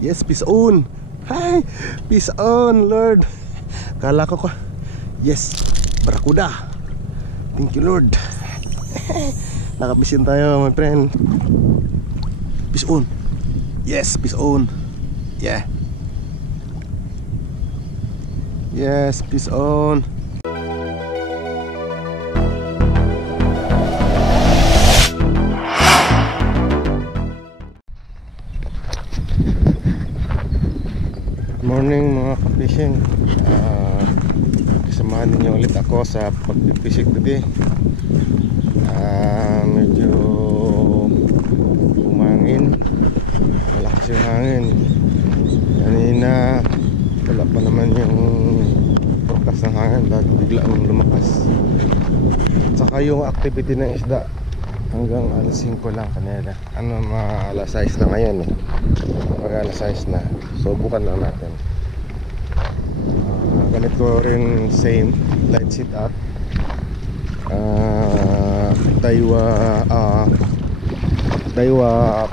Yes, peace on. Hi, peace on, Lord. Kala ko yes, barakuda. Thank you, Lord. Nakabisin tayo, my friend. Peace on. Yes, peace on. Yeah. Yes, peace on. Morning mga ka-fishing. Kasamahan ninyo ulit ako sa pag-fishing today. Medyo umangin, malakas yung hangin. Kanina wala pa naman yung forecast ng hangin, dahil biglang lumakas. Saka yung activity ng isda hanggang alas 5 lang kanina. Alas 6 na ngayon eh. Pag alas 6 na, subukan lang natin. Ganito rin, same light sit up, Daiwa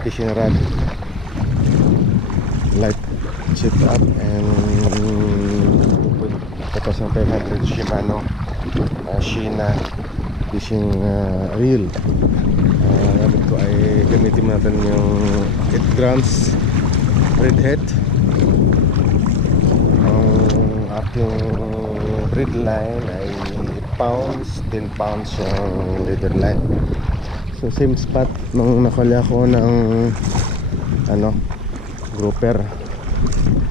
fishing rod, light sit up, and 2,500 Shimano Sheena fishing reel. Dapat ko ay gamitin natin yung 8 grams red head. Aking red line ay 10 pounds yung leader line. So same spot nung nakali ako ng grouper,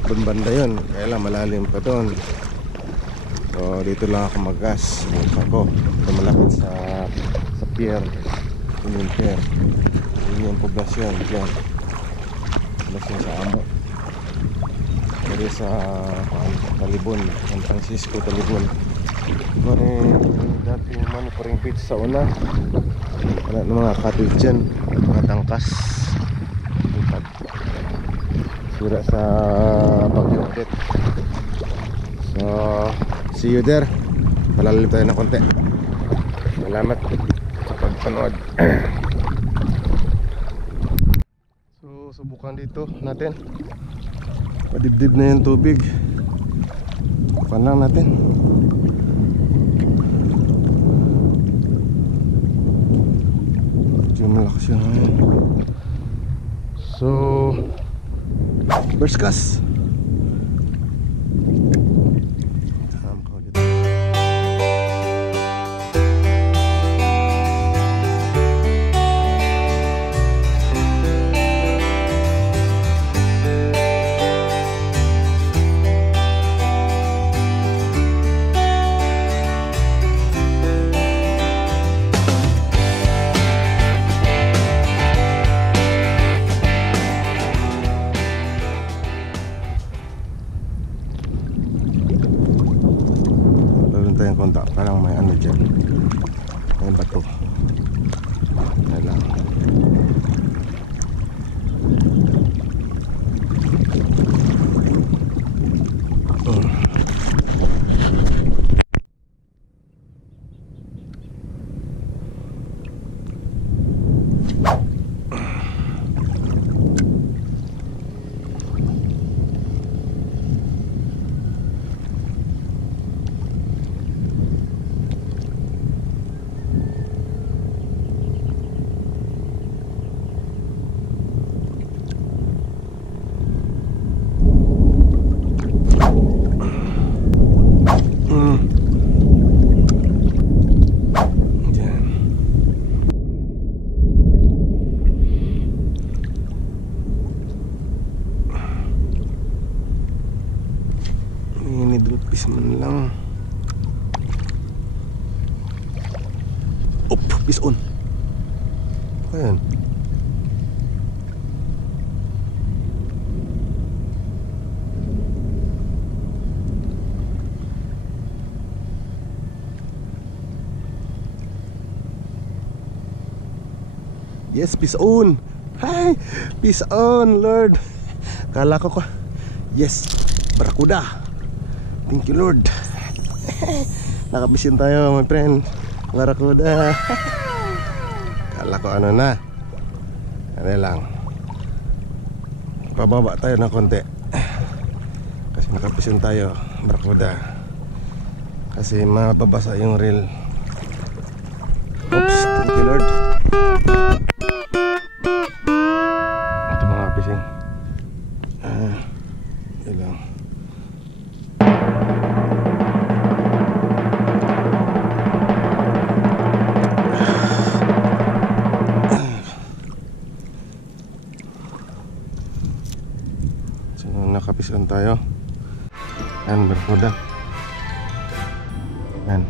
doon banda yun, kaya lang malalim pa doon. So dito lang ako mag-gas ako, malapit sa pier, yung pier, yun yung poblasyon dyan, poblasyon sa Amo, dari sa Talibon, San Francisco, Talibon. Dating monitoring pitch sa una, wala na mga cottage dyan, mga tangkas, sira sa Baguio ulit. So see you there. Palalim tayo na konti. Salamat sa pagpanood. So subukan dito natin, padibdib na yung tubig, panlang natin. Medyo malakas yung hangin. So first cast. Tayong kontak, parang may dyan, may bato. Alam. Nidrupis man lang. Op, bis on. Ayan. Yes, peace on. Hi, peace on, Lord. Kala ko yes, barakuda. Thank you, Lord. Nakabisin tayo, my friend. Barakuda. Kala ko na. Ano lang. Pababa tayo ng konti kasi nakapisan tayo, barakuda, kasi mababasa yung reel. Oops, thank you Lord. Ito mga fishing. Yun lang. So nakapisan tayo. Yan, barakuda. Yan.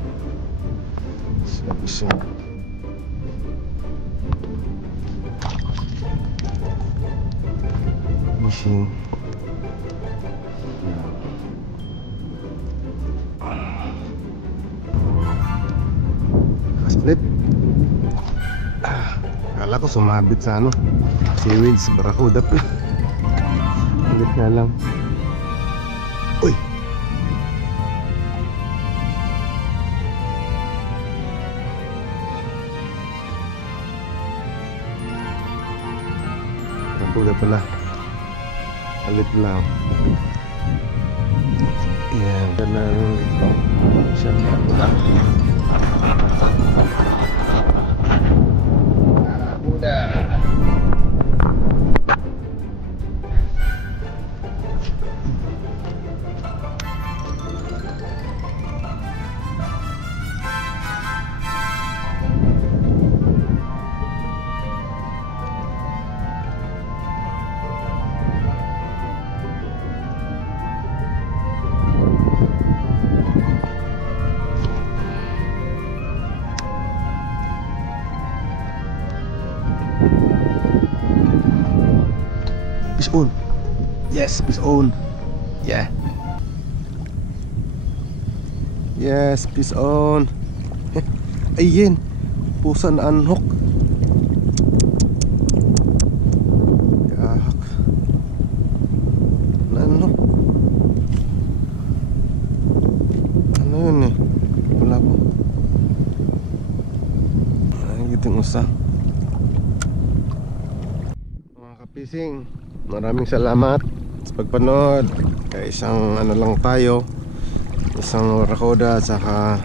So fishing. Fishing. Slip. Akala ko sumabit sa ano, seaweeds, barakuda pa. Ulit nga lang. Uy! Barakuda pala. Ulit lang. Yan, ganun dito. Siya barakuda. Fish on. Yes, fish on. Yeah. Yes, fish on. Ayun. Pusa na unhook. Yak. Na unhook. Ano yun eh? Wala po. Ay, giting usa. Mga kapising, maraming salamat sa pagpanood. Kaya isang ano lang tayo, isang barakuda saka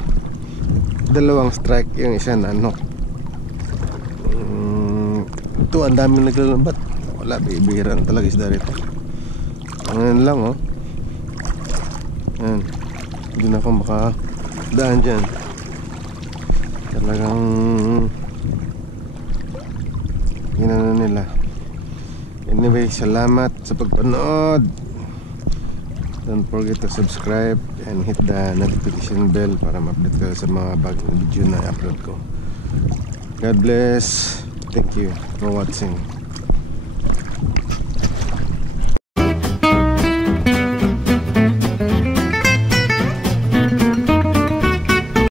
dalawang strike, yung isa na ano. Ito ang daming naglalambat. Wala, bibihira na talaga isda rito. Ngayon lang oh. Yan. Hindi na ako makadaan dyan. Talagang ginano nila. Anyway, salamat sa pagpanood. Don't forget to subscribe and hit the notification bell para ma-update ka sa mga bagong video na i-upload ko. God bless. Thank you for watching.